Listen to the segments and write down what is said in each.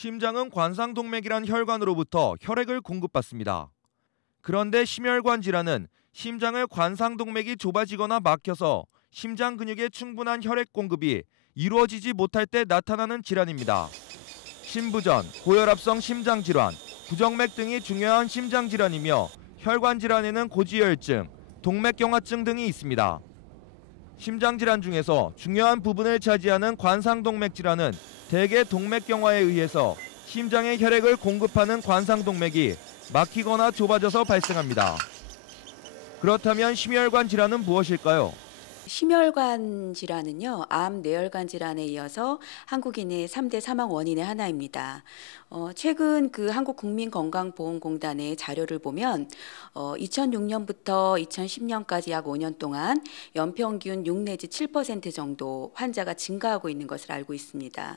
심장은 관상동맥이란 혈관으로부터 혈액을 공급받습니다. 그런데 심혈관 질환은 심장의 관상동맥이 좁아지거나 막혀서 심장 근육에 충분한 혈액 공급이 이루어지지 못할 때 나타나는 질환입니다. 심부전, 고혈압성 심장질환, 부정맥 등이 중요한 심장질환이며 혈관 질환에는 고지혈증, 동맥경화증 등이 있습니다. 심장질환 중에서 중요한 부분을 차지하는 관상동맥 질환은 대개 동맥경화에 의해서 심장에 혈액을 공급하는 관상동맥이 막히거나 좁아져서 발생합니다. 그렇다면 심혈관 질환은 무엇일까요? 심혈관 질환은요, 암, 뇌혈관 질환에 이어서 한국인의 3대 사망 원인의 하나입니다. 최근 그 한국국민건강보험공단의 자료를 보면 2006년부터 2010년까지 약 5년 동안 연평균 6 내지 7% 정도 환자가 증가하고 있는 것을 알고 있습니다.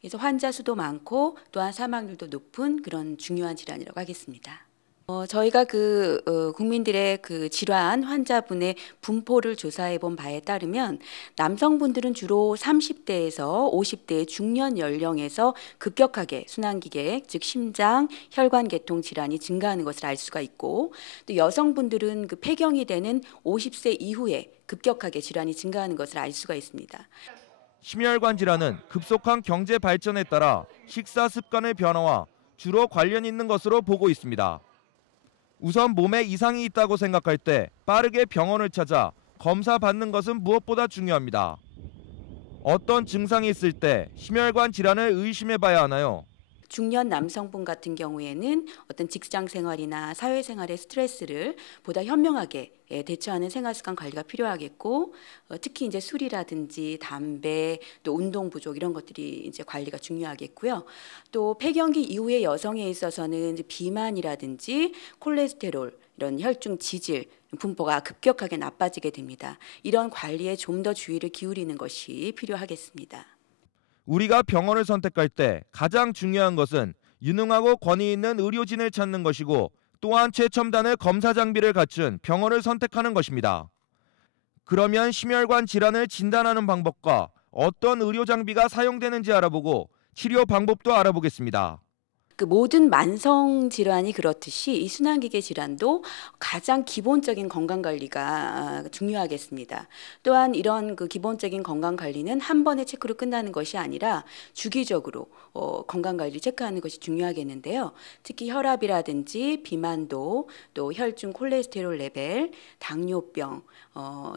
그래서 환자 수도 많고 또한 사망률도 높은 그런 중요한 질환이라고 하겠습니다. 저희가 국민들의 그 질환 환자분의 분포를 조사해 본 바에 따르면 남성분들은 주로 30대에서 50대의 중년 연령에서 급격하게 순환기계, 즉 심장, 혈관계통 질환이 증가하는 것을 알 수가 있고, 또 여성분들은 그 폐경이 되는 50세 이후에 급격하게 질환이 증가하는 것을 알 수가 있습니다. 심혈관 질환은 급속한 경제 발전에 따라 식사 습관의 변화와 주로 관련 있는 것으로 보고 있습니다. 우선 몸에 이상이 있다고 생각할 때 빠르게 병원을 찾아 검사 받는 것은 무엇보다 중요합니다. 어떤 증상이 있을 때 심혈관 질환을 의심해 봐야 하나요? 중년 남성분 같은 경우에는 어떤 직장 생활이나 사회 생활의 스트레스를 보다 현명하게 대처하는 생활 습관 관리가 필요하겠고, 특히 이제 술이라든지 담배, 또 운동 부족 이런 것들이 이제 관리가 중요하겠고요. 또 폐경기 이후의 여성에 있어서는 이제 비만이라든지 콜레스테롤 이런 혈중 지질 분포가 급격하게 나빠지게 됩니다. 이런 관리에 좀 더 주의를 기울이는 것이 필요하겠습니다. 우리가 병원을 선택할 때 가장 중요한 것은 유능하고 권위 있는 의료진을 찾는 것이고, 또한 최첨단의 검사 장비를 갖춘 병원을 선택하는 것입니다. 그러면 심혈관 질환을 진단하는 방법과 어떤 의료 장비가 사용되는지 알아보고 치료 방법도 알아보겠습니다. 그 모든 만성 질환이 그렇듯이 이 순환기계 질환도 가장 기본적인 건강 관리가 중요하겠습니다. 또한 이런 그 기본적인 건강 관리는 한 번의 체크로 끝나는 것이 아니라 주기적으로 건강 관리 체크하는 것이 중요하겠는데요. 특히 혈압이라든지 비만도, 또 혈중 콜레스테롤 레벨, 당뇨병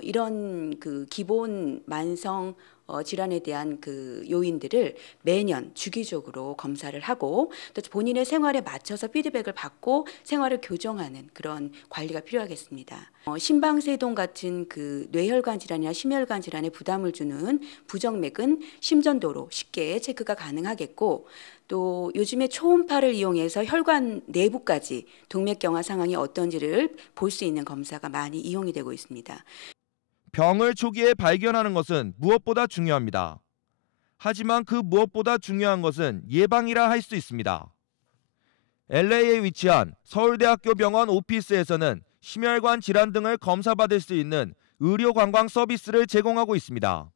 이런 그 기본 만성 질환에 대한 그 요인들을 매년 주기적으로 검사를 하고, 또 본인의 생활에 맞춰서 피드백을 받고 생활을 교정하는 그런 관리가 필요하겠습니다. 심방세동 같은 그 뇌혈관 질환이나 심혈관 질환에 부담을 주는 부정맥은 심전도로 쉽게 체크가 가능하겠고, 또 요즘에 초음파를 이용해서 혈관 내부까지 동맥경화 상황이 어떤지를 볼 수 있는 검사가 많이 이용이 되고 있습니다. 병을 초기에 발견하는 것은 무엇보다 중요합니다. 하지만 그 무엇보다 중요한 것은 예방이라 할 수 있습니다. LA에 위치한 서울대학교 병원 오피스에서는 심혈관 질환 등을 검사받을 수 있는 의료 관광 서비스를 제공하고 있습니다.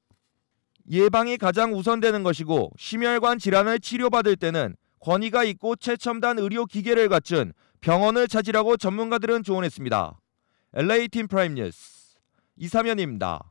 예방이 가장 우선되는 것이고, 심혈관 질환을 치료받을 때는 권위가 있고 최첨단 의료 기계를 갖춘 병원을 찾으라고 전문가들은 조언했습니다. LA팀 프라임 뉴스 이삼현입니다.